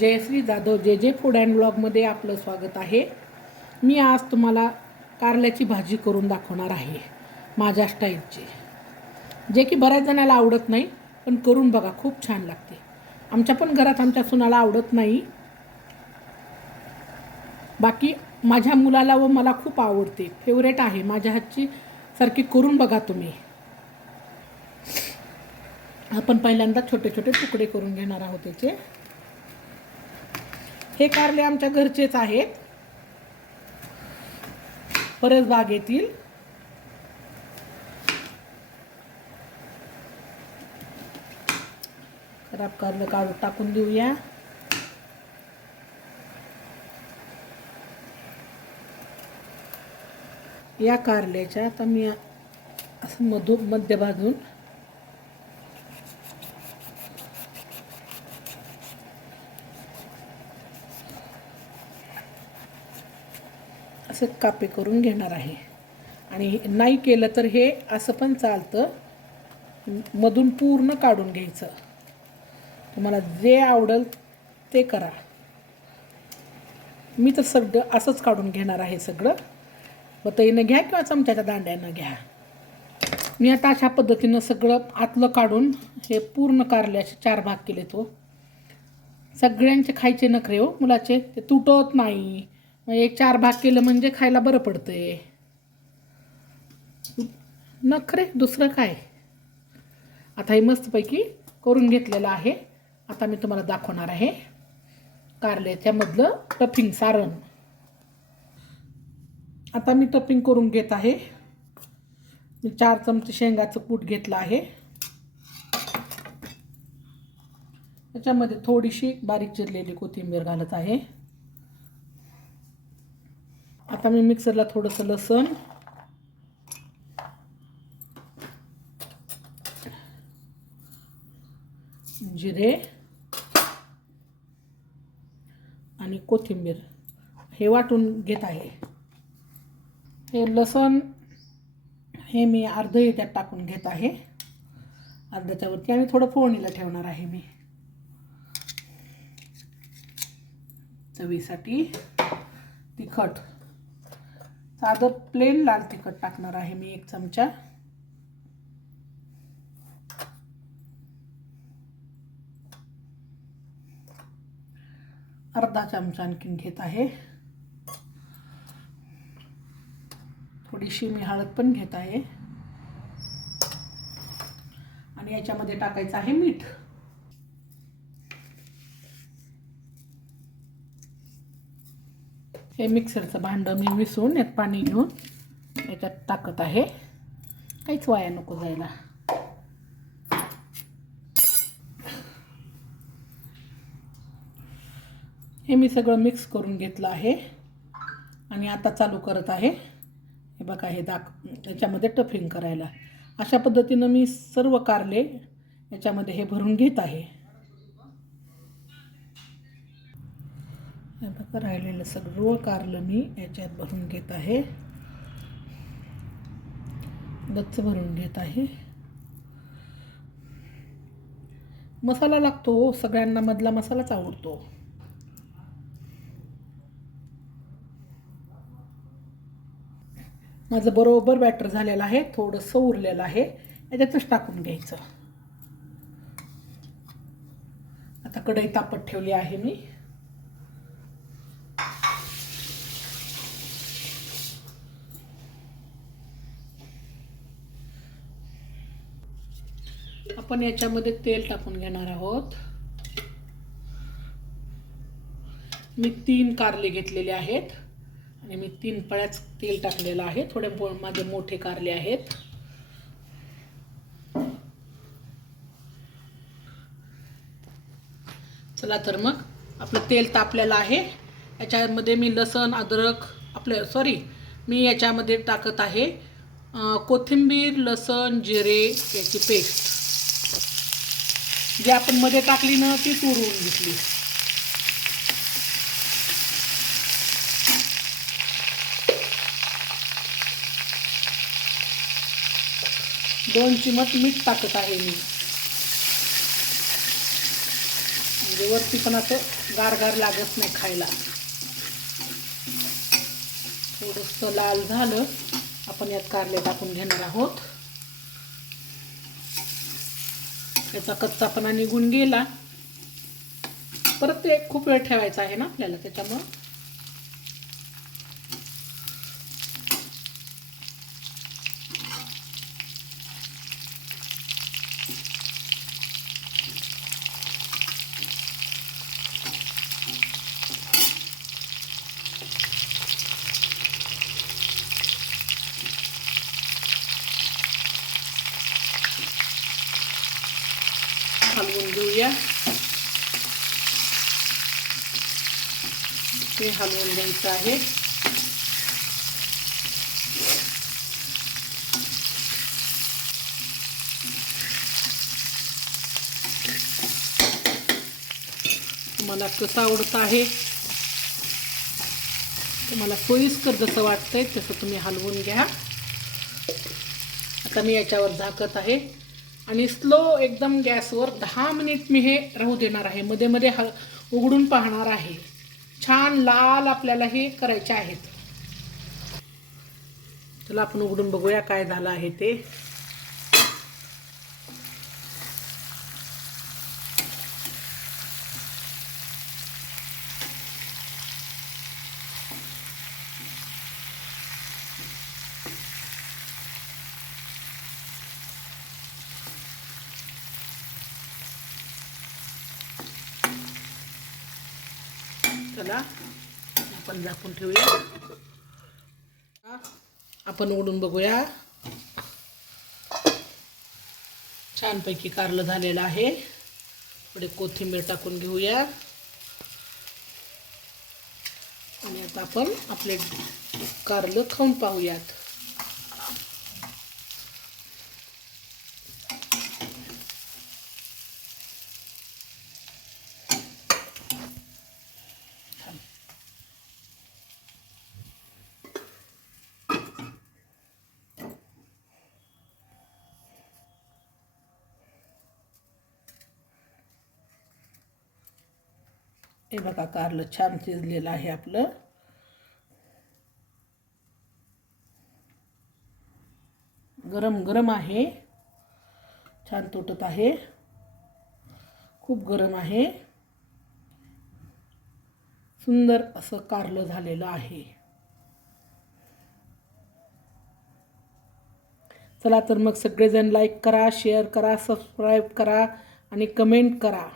जयश्री जाधव जे जे food and ब्लॉगमध्ये आपलं स्वागत आहे. मी आज तुम्हाला कारल्याची भाजी करून दाखवणार आहे माझ्या स्टाईलची. जे की बऱ्याच जणाला आवडत नाही पण करून बघा खूप छान लागते. आमच्या पण घरात आमच्या सुनाला आवडत नाही. बाकी माझ्या मुलाला व मला खूप आवडते फेवरेट आहे माझ्या हातची सारखी करून बघा तुम्ही. आपण पहिल्यांदा छोटे छोटे तुकडे करून घेणार आहोत त्याचे हे कारले आमच्या घरचेच आहेत. परस बागेतील खराब कारलं काढून टाकून देऊया. या कारल्याच्या आता मी असं मधू मध्यभागून असं कापे करून घेणार आहे. आणि नाही केलं तर हे असं पण चालतं. मधून पूर्ण काढून घ्यायचं. तुम्हाला जे आवडेल ते करा. मी तर सगळं असंच काढून घेणार आहे सगळं. बतईनं घ्या किंवा चमच्याच्या दांड्यानं घ्या. मी आता अशा पद्धतीनं सगळं आतलं काढून हे पूर्ण कारले असे चार भाग केले तो. सगळ्यांचे खायचे नखरे हो मुलाचे. ते तुटत नाही. मग एक चार भाग केलं म्हणजे खायला बरं पडतंय. नखरे दुसरं काय? आता हे मस्तपैकी करून घेतलेलं आहे. आता मी तुम्हाला दाखवणार आहे. कारल्याच्यामधलं टफिंग सारण. आता मी टपिंग करून घेत आहे. मी चार चमचे शेंगाचं कूट घेतलं आहे. त्याच्यामध्ये थोडीशी बारीक चिरलेली कोथिंबीर घालत आहे. आता मी मिक्सरला थोडंसं लसण. जिरे. आणि कोथिंबीर. हे वाटून घेत आहे. हे लसण हे मी अर्ध त्यात टाकून घेत आहे. अर्ध्याच्यावरती आणि थोडं फोडणीला ठेवणार आहे मी. चवीसाठी तिखट. साधं प्लेन लाल तिखट टाकणार आहे मी एक चमचा. अर्धा चमचा आणखीन घेत आहे. थोडीशी मी हळद पण घेत आहे. आणि याच्यामध्ये टाकायचं आहे मीठ. हे मिक्सरचं भांडं मी मिसळून यात पाणी घेऊन याच्यात टाकत आहे. काहीच वाया नको जायला. हे मी सगळं मिक्स करून घेतलं आहे आणि आता चालू करत आहे. हे बघा हे दाख याच्यामध्ये टफिंग करायला. अशा पद्धतीनं मी सर्व कारले याच्यामध्ये हे भरून घेत आहे. हे बघा राहिलेलं सगळं कारलं मी याच्यात भरून घेत आहे. गच्च भरून घेत आहे. मसाला लागतो हो, सगळ्यांना मधला मसालाच आवडतो. माझं बरोबर बॅटर झालेलं आहे थोडंसं उरलेलं आहे. याच्यातच टाकून घ्यायचं. आता कढई तापत ठेवली आहे मी. आपण याच्यामध्ये तेल टाकून घेणार आहोत. मी तीन कारले घेतलेले आहेत. आणि मी तीन पळ्याच तेल टाकलेलं आहे. थोडे माझे मोठे कारले आहेत. चला तर मग आपलं तेल तापलेलं आहे. याच्यामध्ये मी लसण अद्रक आपलं सॉरी मी याच्यामध्ये टाकत आहे कोथिंबीर लसण जिरे याची पेस्ट जी आपण मध्ये टाकली ना ती उरवून घेतली. दोन चिमट मीठ टाकत आहे मी. म्हणजे वरती पण असं गार गार लागत नाही खायला. थोडंसं लाल झालं आपण यात कारले टाकून घेणार आहोत. याचा कच्चापणा निघून गेला. परत ते खूप वेळ ठेवायचा आहे ना आपल्याला त्याच्यामुळं हलवून घेऊया ते हलवून घ्यायचं आहे. तुम्हाला कसं आवडतं आहे. तुम्हाला सोयीस्कर जसं वाटतंय तसं तुम्ही हलवून घ्या. आता मी याच्यावर झाकत आहे. आणि स्लो एकदम गॅसवर दहा मिनिट मी हे राहू देणार आहे. मध्ये मध्ये ह उघडून पाहणार आहे. छान लाल आपल्याला हे करायचे आहेत. चला आपण उघडून बघूया काय झालं आहे ते. चला आपण झाकून ठेवूया. आपण ओढून बघूया. छानपैकी कारलं झालेलं आहे. थोडे कोथिंबीर टाकून घेऊया. आणि आता आपण आपले कारलं खाऊन पाहूयात. हे बघा कारलं छान शिजलेलं आहे आपलं. गरम गरम आहे. छान तुटत आहे. खूप गरम आहे. सुंदर असं कारलं झालेलं आहे. चला तर मग सगळेजण लाईक करा शेअर करा सबस्क्राईब करा आणि कमेंट करा.